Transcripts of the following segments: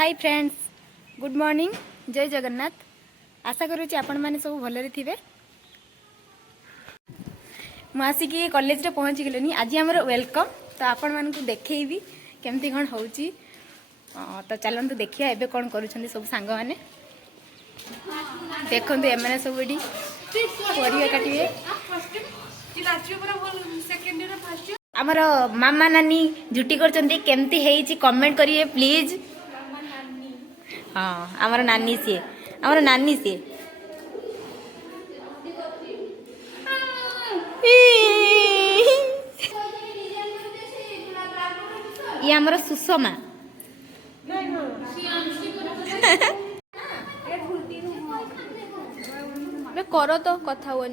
Hi friends, good morning, जय जगन्नाथ। आशा करुँच आपण मैंने सब भलरे थे। मुझे कॉलेज रे पहुँची गलिनी। आज आमर वेलकम तो आपण मानक देखी केमती कौन हो। तो चलते देखिए एबे कौन करुँच सब सांग मैंने देखु एम सब ये परिया काटे। आमर मामा नानी झुटी करमती है कमेंट करिए प्लीज। हाँ आमर नानी सी आमर नानी सी ये आमर सुषमा कर तो कथा हुआ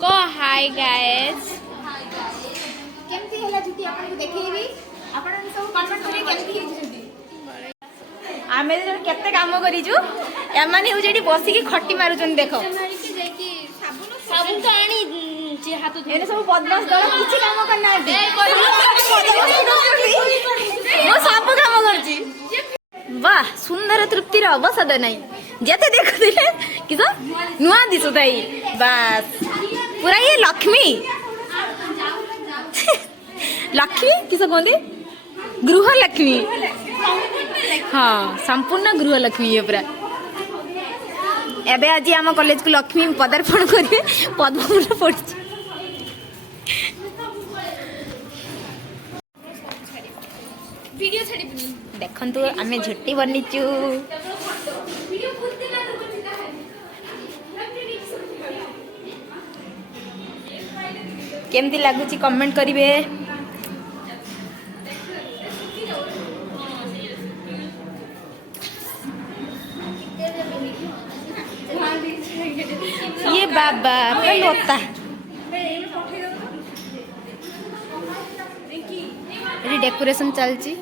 को हाय गाइस केमती हैला जुटी आपन को देखेबी आपन सब कमेंट करी केमती है जुटी आमे केते काम करी छु एमानी हो जेडी बसी की खट्टी मारू छन देखो साबुन तो आनी जे हाथ एने सब बदमाश दल किछि काम करना दे मो सब काम करछि। वाह सुंदर तृप्तिर अवसाद नहीं जेते देखुले किस नुआ दिसुताई बस पूरा ये लक्ष्मी लक्ष्मी किस कहते गृह लक्ष्मी। हाँ संपूर्ण गृह लक्ष्मी ये पूरा एबे आज आम कॉलेज को लक्ष्मी पदार्पण करेंगे पद्म पड़ी। देखु आम झुटी बनीचु केमती लगुच कमेंट करिवे। ये बाबा लोता ये डेकोरेशन चलची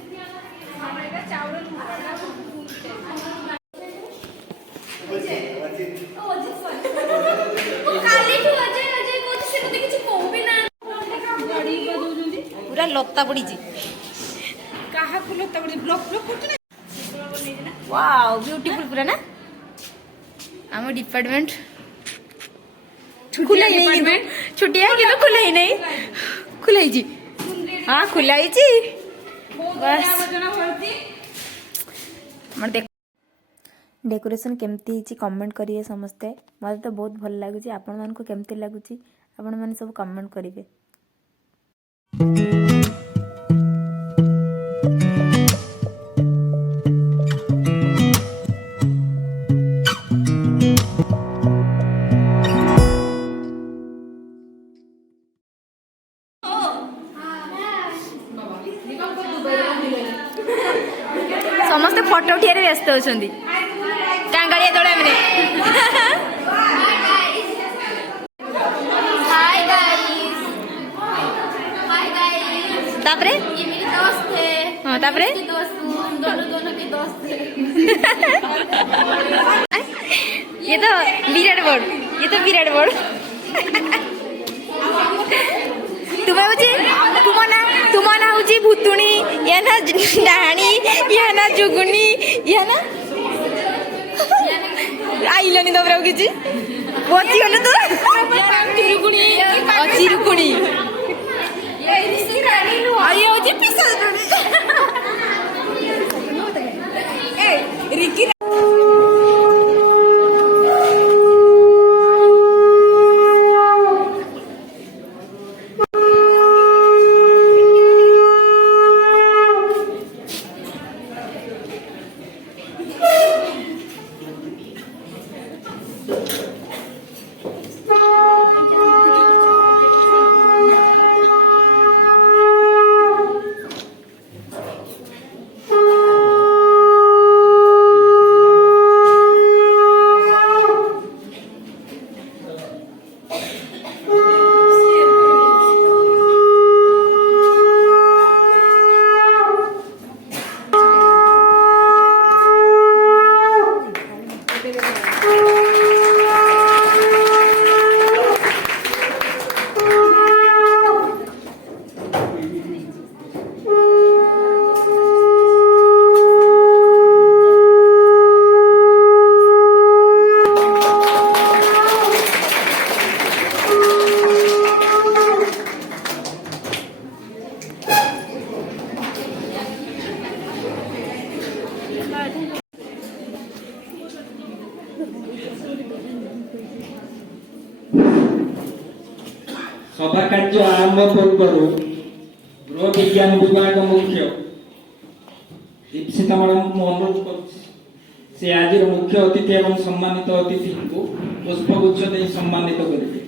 पूरा लता पड़ी वाओ ब्यूटीफुल पूरा ना आम डिपार्टमेंट खुला ही नहीं छुट्टिया कि तो खुला ही नहीं खुला ही हाँ खुला ही बस डेकोरेशन केमती कमेंट करिए समस्ते मत तो बहुत भल लगुच आपण मान को केमती लगुच आपण मैंने सब कमेंट करिवे। समस्ते फोटो उठारे व्यस्त होती टांगाड़िया दौड़ा मैंने तापरे हाँ तापरे ये तो विराट बोर्ड तुम ना हूँ भूतुणी या ना डाणी या ना जुगुनी या ना आइलनी तो पूरा किसी बची गल तो चिरुकुणी सभा कार्य आरंभ पूर्व गृह विज्ञान विभाग मुख्य दीक्षिता मैडम को अनुरोध कर आज मुख्य अतिथि एवं सम्मानित अतिथि को पुष्पगुच्छ दे सम्मानित करेंगे।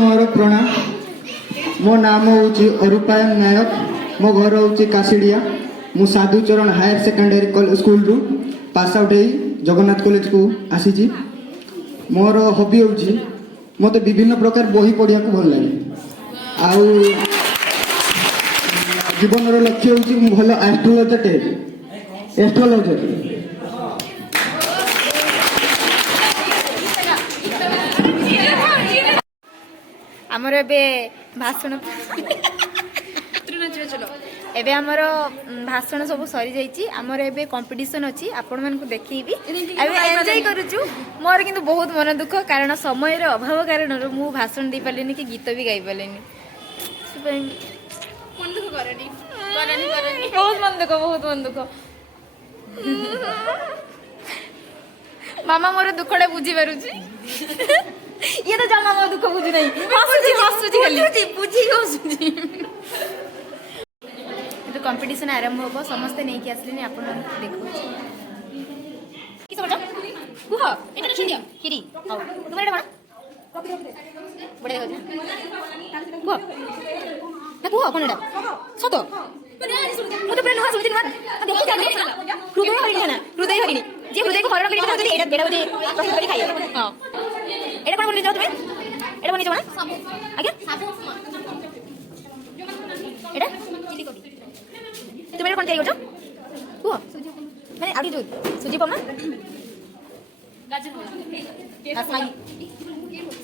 मोर प्रणाम। मो नाम हूँ अरूपायन नायक। मो घर हूँ काशीडिया। मु साधुचरण हायर सेकेंडरी स्कूल रु पास आउट हो जगन्नाथ कॉलेज को आसी। मोर हॉबी हूँ मत विभिन्न प्रकार बही पढ़िया को भल लगे। आउ जीवन लक्ष्य हूँ भल एस्ट्रोलॉजर। आमर एबे भाषण एबे आमर भाषण सब सरी जाइए। आमर एबे कंपटीशन अच्छी आपण मानक देखी एंजॉय करूचु। मोर किंतु बहुत मन दुख कारण समय अभाव कारण मु भाषण दे पारे कि गीत भी गाई पारे। मन दुख करनी बहुत मन दुख बहुत मन दुख मामा मोर दुखड़ा बुझी पारुची ये तो जमा मो दुख बुझी नहीं हसुची हसुची खाली बुझी हसुची तो कंपटीशन आरंभ होबो समस्त नै कि आसले नै आपण देखो कि सब कुह एटा खिरी खिरी हां तुम एटा कोन बड़े देखो कुह ना कुह कोन एटा सतो मो तो प्रेम हसुची ना देखो जाने हृदय हरिणी ना हृदय हरिणी जे हृदय को हरण करी तो एटा बेडा बजे प्रस्तुत करी खाइयो हां एटा कोन बनि जाओ तुमे एटा बनि जाओ ना आगे एटा चिली कोबी तुम एटा कोन तयारी करछो कुह माने आगे जो सुजी पमा गाजर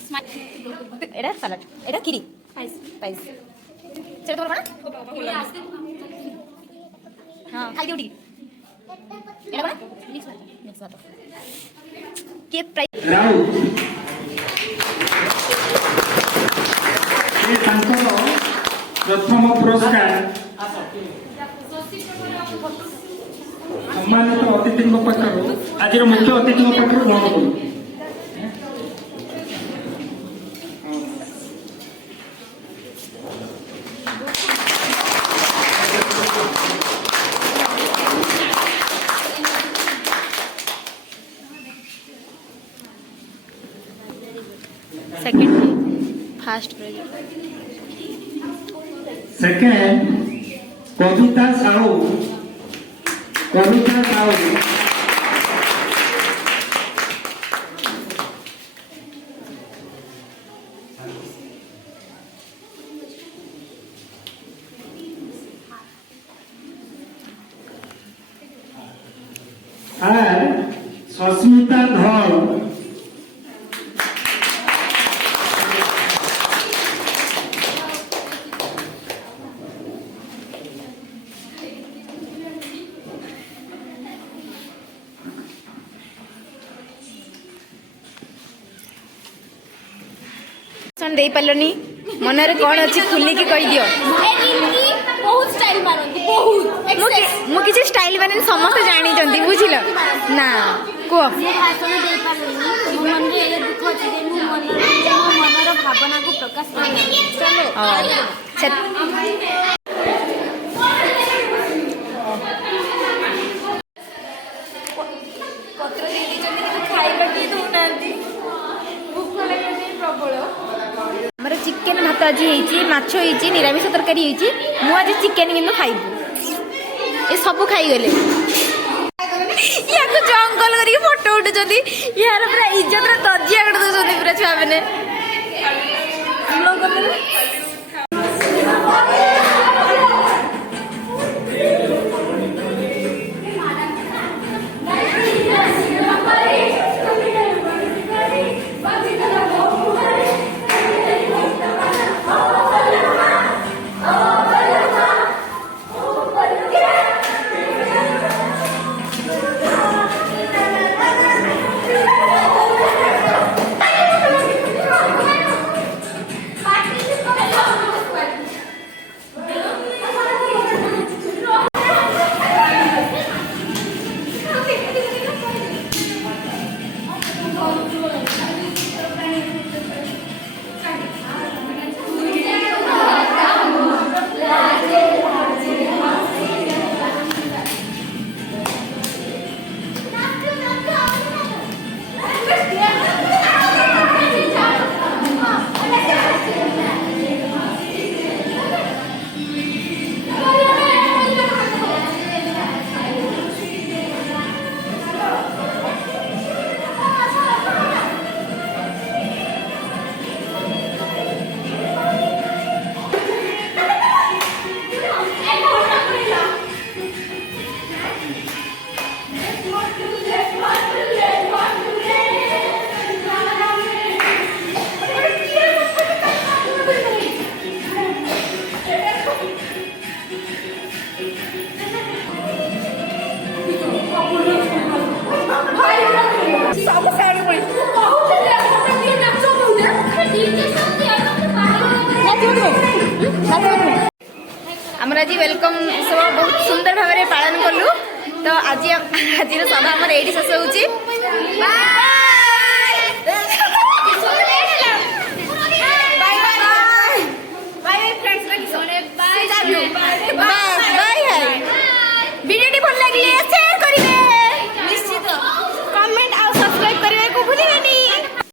स्माइल एटा सलाड एटा खिरी पाइस चलो तोर बना हां खाई दियो ठीक एटा बना मिक्स वाटर के प्राइस राउत ये तांकर प्रथम पुरस्कार सम्मानित अतिथि पक्षर आज मुख्य अतिथि पक्षर ग्रहण करूँ सेकंड फास्ट प्रोजेक्ट सेकेंड कविता साहू আর সস্মিতা ধর दे पालनी मनरे कौन अच्छी खुली की कही दियो बहुत स्टाइल मारती बहुत मु किसी स्टाइल माने समस्त जानी जंदी बुझिल ना को भाषण दे पारनी मन रे ये दुख अछि जे मु मनर भावना को प्रकाश करी चलो पत्र दे दी जंदी खाइबा की दोनांती भूख लागनी प्रबल हमर चिकेन भात आज होईची माछो होईची निरामिष तरकारी होईची मु आज चिकेन किंतु खाइबु ए सब खाई गले याको जंगल करी फोटो उठुचंदी यार पूरा इज्जत रा तजिया कर दोसंदी पूरा छुआ माने लोग करले आमर आज वेलकम उत्सव बहुत सुंदर भाव में पालन कलु तो आज सभा आम ये शेष हो